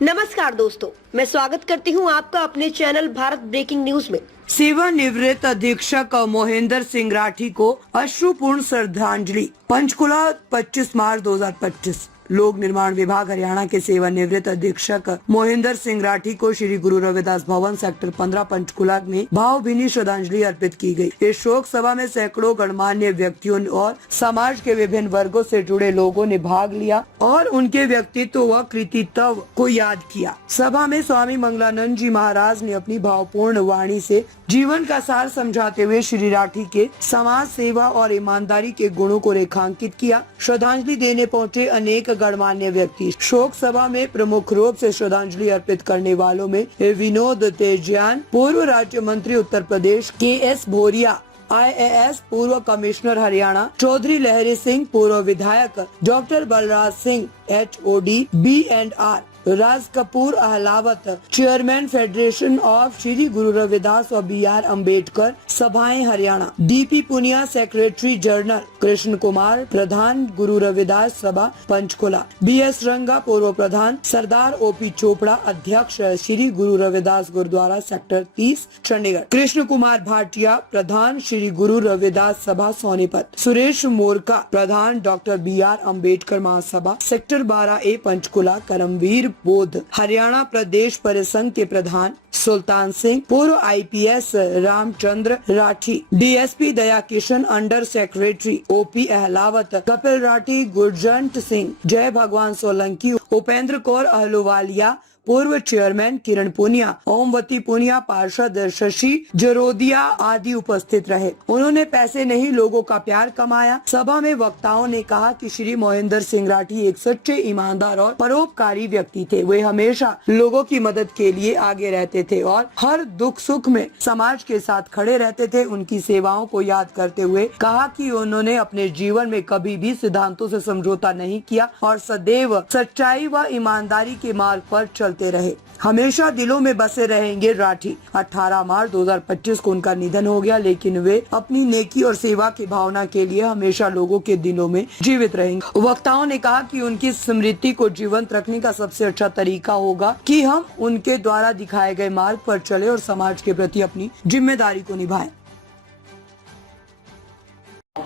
नमस्कार दोस्तों, मैं स्वागत करती हूं आपका अपने चैनल भारत ब्रेकिंग न्यूज में। सेवानिवृत्त अधीक्षक मोहिंदर सिंह राठी को अश्रुपूर्ण श्रद्धांजलि। पंचकुला 25 मार्च 2025। लोक निर्माण विभाग हरियाणा के सेवानिवृत्त अधीक्षक मोहिंदर सिंह राठी को श्री गुरु रविदास भवन सेक्टर 15 पंचकुला में भावभीनी श्रद्धांजलि अर्पित की गई। इस शोक सभा में सैकड़ों गणमान्य व्यक्तियों और समाज के विभिन्न वर्गों से जुड़े लोगों ने भाग लिया और उनके व्यक्तित्व व कृतित्व को याद किया। सभा में स्वामी मंगलानंद जी महाराज ने अपनी भावपूर्ण वाणी से जीवन का सार समझाते हुए श्री राठी के समाज सेवा और ईमानदारी के गुणों को रेखांकित किया। श्रद्धांजलि देने पहुंचे अनेक गणमान्य व्यक्ति। शोक सभा में प्रमुख रूप से श्रद्धांजलि अर्पित करने वालों में विनोद तेजयान, पूर्व राज्य मंत्री उत्तर प्रदेश, KS भोरिया, IAS पूर्व कमिश्नर हरियाणा, चौधरी लहरी सिंह, पूर्व विधायक, doctor Balraj Singh, HOD, B&R, Raj Kapoor Ahlawat, chairman federation of Shri Guru Ravidas और BR अम्बेडकर सभाएं Haryana, DP Punia secretary general, Krishna Kumar प्रधान गुरु रविदास सभा पंचकुला, BS रंगा पूर्व प्रधान, सरदार OP चोपड़ा अध्यक्ष श्री गुरु रविदास गुरुद्वारा सेक्टर 30 चंडीगढ़, कृष्ण कुमार भाटिया प्रधान श्री गुरु रविदास सभा सोनीपत, सुरेश मोरका प्रधान डॉक्टर BR अम्बेडकर महासभा सेक्टर 12A पंचकुला, करमवीर बोध हरियाणा प्रदेश परिसंघ के प्रधान, सुल्तान सिंह पूर्व IPS, Ramchandra Rathi DSP, Daya Kishan under secretary OP Ahlawat, Kapil Rathi, Gurjant Singh, Jai Bhagwan Solanki, Upendra Kaur Ahluwalia, पूर्व चेयरमैन किरण पुनिया, ओमवती पुनिया, पार्षद शशि जरोदिया आदि उपस्थित रहे। उन्होंने पैसे नहीं लोगों का प्यार कमाया। सभा में वक्ताओं ने कहा कि श्री मोहिंदर सिंह राठी एक सच्चे, ईमानदार और परोपकारी व्यक्ति थे। वे हमेशा लोगों की मदद के लिए आगे रहते थे और हर दुख सुख में समाज के साथ खड़े रहते थे। उनकी सेवाओं को याद करते हुए कहा कि उन्होंने अपने जीवन में कभी भी सिद्धांतों से समझौता नहीं किया और सदैव सच्चाई व ईमानदारी के मार्ग पर चलते रहे। हमेशा दिलों में बसे रहेंगे राठी। 18 मार्च 2025 को उनका निधन हो गया, लेकिन वे अपनी नेकी और सेवा की भावना के लिए हमेशा लोगों के दिलों में जीवित रहेंगे। वक्ताओं ने कहा कि उनकी स्मृति को जीवंत रखने का सबसे अच्छा तरीका होगा कि हम उनके द्वारा दिखाए गए मार्ग पर चले और समाज के प्रति अपनी जिम्मेदारी को निभाएं।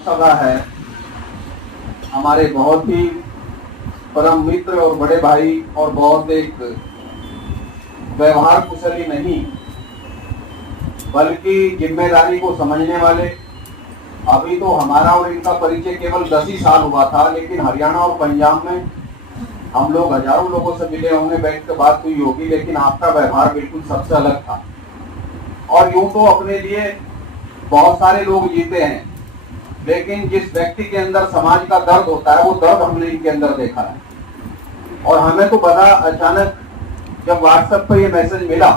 सभा है हमारे बहुत ही परम मित्र और बड़े भाई और बहुत एक व्यवहार कुशली नहीं बल्कि जिम्मेदारी को समझने वाले। अभी तो हमारा और इनका परिचय केवल 10 ही साल हुआ था, लेकिन हरियाणा और पंजाब में हम लोग हजारों लोगों से मिले होंगे, बैठ कर बात हुई होगी, लेकिन आपका व्यवहार बिल्कुल सबसे अलग था। और यूं तो अपने लिए बहुत सारे लोग जीते हैं, लेकिन जिस व्यक्ति के अंदर समाज का दर्द होता है वो दर्द हमने इनके अंदर देखा है। और हमें तो पता, अचानक जब व्हाट्सएप पर ये मैसेज मिला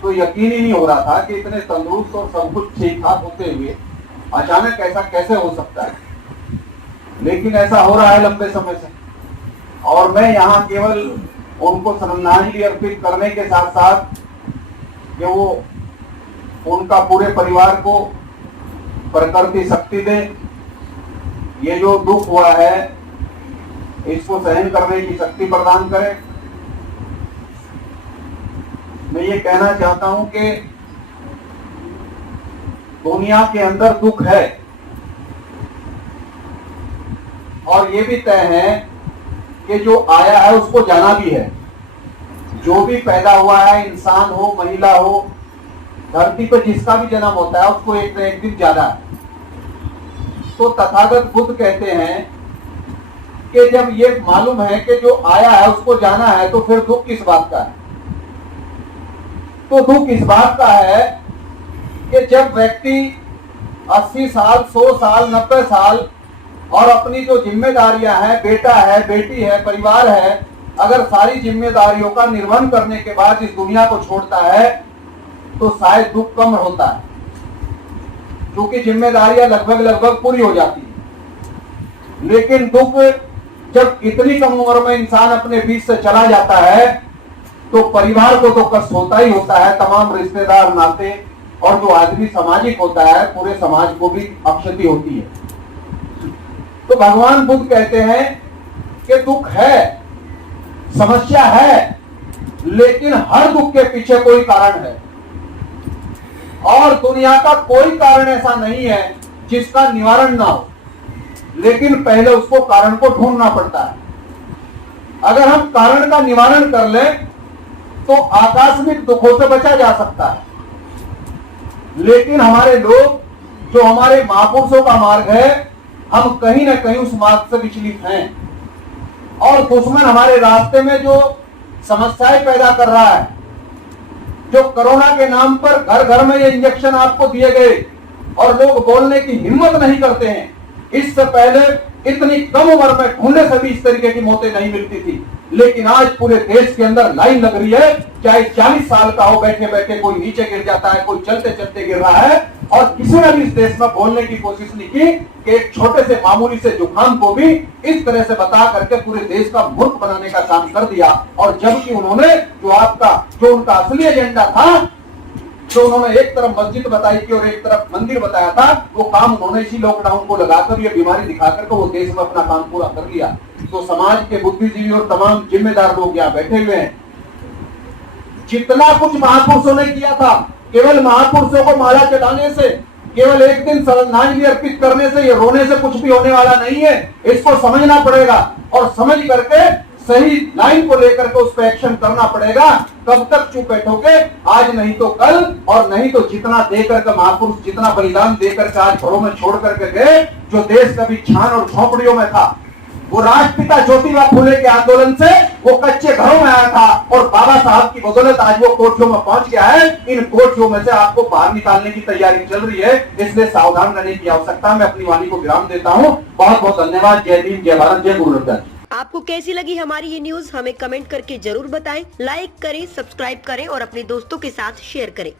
तो यकीन ही नहीं हो रहा था कि इतने तंदुरुस्त और सब कुछ ठीक ठाक होते हुए अचानक ऐसा कैसे हो सकता है। लेकिन ऐसा हो रहा है लंबे समय से, और मैं यहाँ केवल उनको श्रद्धांजलि अर्पित करने के साथ साथ कि वो उनका पूरे परिवार को प्रकृति शक्ति दे, ये जो दुख हुआ है इसको सहन करने की शक्ति प्रदान करे। मैं ये कहना चाहता हूं कि दुनिया के अंदर दुख है और ये भी तय है कि जो आया है उसको जाना भी है। जो भी पैदा हुआ है, इंसान हो, महिला हो, धरती पर जिसका भी जन्म होता है उसको एक न एक दिन जाना है। तो तथागत बुद्ध कहते हैं कि जब ये मालूम है कि जो आया है उसको जाना है तो फिर दुख किस बात का है। तो दुख इस बात का है कि जब व्यक्ति 80 साल, 100 साल, 90 साल और अपनी जो जिम्मेदारियां हैं, बेटा है, बेटी है, परिवार है, अगर सारी जिम्मेदारियों का निर्वहन करने के बाद इस दुनिया को छोड़ता है तो शायद दुख कम होता है, क्योंकि जिम्मेदारियां लगभग पूरी हो जाती है। लेकिन दुख जब इतनी कम उम्र में इंसान अपने बीच से चला जाता है तो परिवार को तो कष्ट होता ही होता है, तमाम रिश्तेदार, नाते, और जो आदमी सामाजिक होता है पूरे समाज को भी क्षति होती है। तो भगवान बुद्ध कहते हैं कि दुख है, समस्या है, लेकिन हर दुख के पीछे कोई कारण है और दुनिया का कोई कारण ऐसा नहीं है जिसका निवारण ना हो, लेकिन पहले उसको कारण को ढूंढना पड़ता है। अगर हम कारण का निवारण कर लें तो आकस्मिक दुखों से बचा जा सकता है, लेकिन हमारे लोग जो हमारे महापुरुषों का मार्ग है, हम कहीं ना कहीं उस मार्ग से विचलित हैं और दुश्मन हमारे रास्ते में जो समस्याएं पैदा कर रहा है, जो कोरोना के नाम पर घर घर में ये इंजेक्शन आपको दिए गए और लोग बोलने की हिम्मत नहीं करते हैं। इससे पहले इतनी कम उम्र में ढूंढने से भी इस तरीके की मौतें नहीं मिलती थी, लेकिन आज पूरे देश के अंदर लाइन लग रही है। चाहे 40 साल का हो, बैठे बैठे कोई नीचे गिर जाता है, कोई चलते चलते गिर रहा है और किसी ने भी इस देश में बोलने की कोशिश नहीं की कि एक छोटे से मामूली से जुकाम को भी इस तरह से बता करके पूरे देश का मूर्ख बनाने का काम कर दिया। और जबकि उन्होंने जो उनका असली एजेंडा था, जो उन्होंने एक तरफ मस्जिद बताई थी और एक तरफ मंदिर बताया था, वो काम उन्होंने इसी लॉकडाउन को लगाकर, ये बीमारी दिखाकर के वो देश में अपना काम पूरा कर लिया। तो समाज के बुद्धिजीवी और तमाम जिम्मेदार लोग यहाँ बैठे हुए हैं। जितना कुछ महापुरुषों ने किया था, केवल महापुरुषों को माला चढ़ाने से, केवल एक दिन श्रद्धांजलि अर्पित करने से, ये रोने से कुछ भी होने वाला नहीं है। इसको समझना पड़ेगा और समझ करके सही लाइन को लेकर के उस पर एक्शन करना पड़ेगा। कब तक चुप बैठोगे? आज नहीं तो कल, और नहीं तो जितना दे करके महापुरुष जितना बलिदान दे करके आज घरों में छोड़ करके गए, जो देश कभी छान और झोंपड़ियों में था, वो राष्ट्रपिता ज्योतिबा फुले के आंदोलन से वो कच्चे घरों में आया था और बाबा साहब की बदौलत आज वो कोठियों में पहुंच गया है। इन कोठियों में से आपको बाहर निकालने की तैयारी चल रही है, इसलिए सावधान रहने की आवश्यकता। मैं अपनी वाणी को विराम देता हूँ। बहुत बहुत धन्यवाद। जय भीम, जय भारत, जय गुरु रविदास। आपको कैसी लगी हमारी ये न्यूज हमें कमेंट करके जरूर बताएं। लाइक करें, सब्सक्राइब करें और अपने दोस्तों के साथ शेयर करें।